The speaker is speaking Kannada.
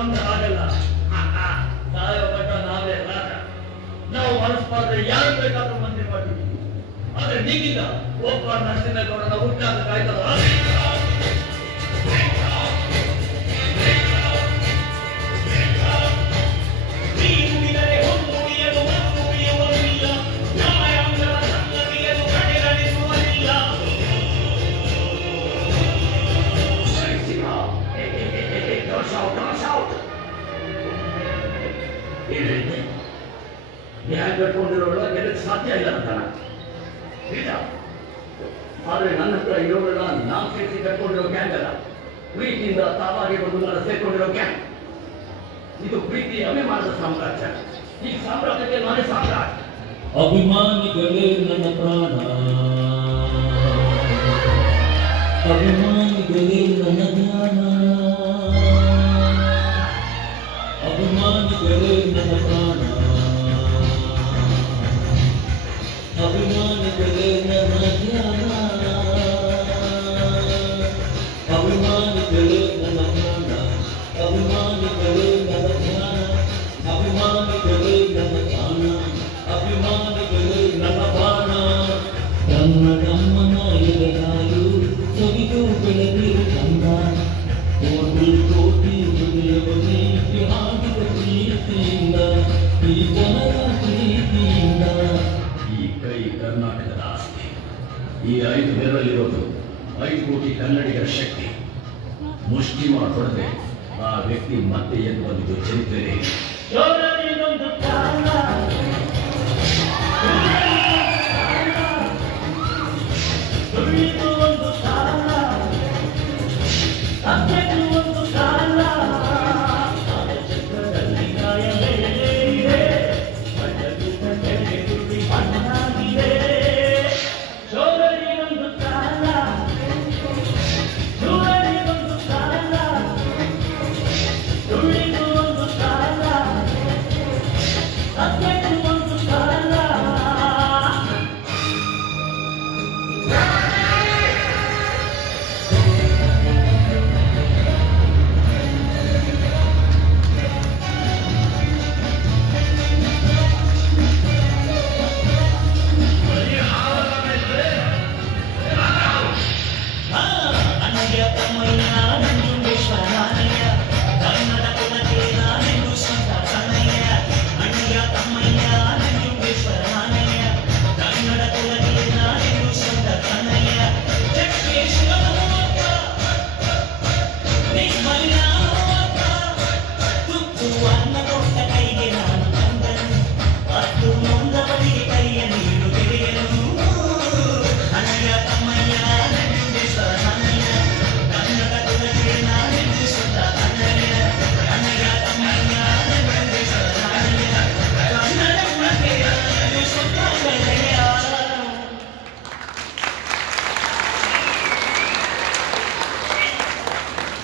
ನಮ್ದು ಆಗಲ್ಲ. ಸಾಯೋ ಗಂಟ ನಾವೇ ರಾಜ. ನಾವು ಮನಸ್ಪಾದ್ರೆ ಯಾರು ಬೇಕಾದ್ರೂ ಮಂತ್ರಿ ಮಾಡ್ತೀವಿ. ಆದ್ರೆ ನೀಗಿಲ್ಲ ಒಬ್ಬ ನರಸಿಂಹಗೌಡನ ಹುಟ್ಟಾದ ಕಾಯ್ತದ. ನ್ಯಾಯ ಕಟ್ಕೊಂಡಿರೋಳ ಗೆಲ್ಲಕ್ಕೆ ಸಾಧ್ಯ ಇಲ್ಲ ಅಂತಾನ ನಿಜ. ಆದ್ರೆ ನನ್ನ ಹತ್ರ ಇರೋರೆಲ್ಲ ನಾವು ಸೇರಿಸಿ ಕಟ್ಕೊಂಡಿರೋ ಗ್ಯಾಂಗ್ ಅಲ್ಲ, ಪ್ರೀತಿಯಿಂದ ತಾವಾಗಿ ಒಂದು ನನ್ನ ಸೇರ್ಕೊಂಡಿರೋ ಗ್ಯಾಂಗ್. ಇದು ಪ್ರೀತಿ ಅಭಿಮಾನದ ಸಾಮ್ರಾಜ್ಯ. ಈ ಸಾಮ್ರಾಜ್ಯಕ್ಕೆ ನಾನೇ ಸಾಮ್ರಾಟ್. ಅಭಿಮಾನಿಗಳೇ ನನ್ನ ಪ್ರಾಣ, ಅಭಿಮಾನಿಗಳೇ ನನ್ನ ಧ್ಯಾನ, ಅಭಿಮಾನಿಗಳೇ ನನ್ನ ಪ್ರಾಣ, ಅಭಿಮಾನಿಗಳೇ ನನ್ನ ಧ್ಯಾನ, ಅಭಿಮಾನಿಗಳೇ ನನ್ನ ಪ್ರಾಣ, ಅಭಿಮಾನಿಗಳೇ ನನ್ನ ಧ್ಯಾನ, ಅಭಿಮಾನಿಗಳೇ ನನ್ನ ಧ್ಯಾನ, ಅಭಿಮಾನಿಗಳೇ ನನ್ನ ಬಾಣ. ಕನ್ನಡಮ್ಮನ ಎಲೆಗಾಲು ಸವಿದು ಬೆಳೆದಿರು ಕಂದ, ಕೋಟಿ ಕೋಟಿ ಹೃದಯವನೇ ಹಾಡಿದ ಪ್ರೀತಿಯಿಂದ, ಈ ಜನರ ಪ್ರೀತಿಯಿಂದ. ಈ ಕೈ ಕರ್ನಾಟಕದ ಆಸ್ತಿ. ಈ 5 ಬೆರಳಲ್ಲಿರೋದು 5 ಕೋಟಿ ಕನ್ನಡಿಗರ ಶಕ್ತಿ. ಮುಷ್ಟಿ ಮಾಡಿಕೊಡದೆ ಆ ವ್ಯಕ್ತಿ ಮತ್ತೆ ಎದ್ದು ಬಂದಿದ್ದು ಚರಿತ್ರೆ.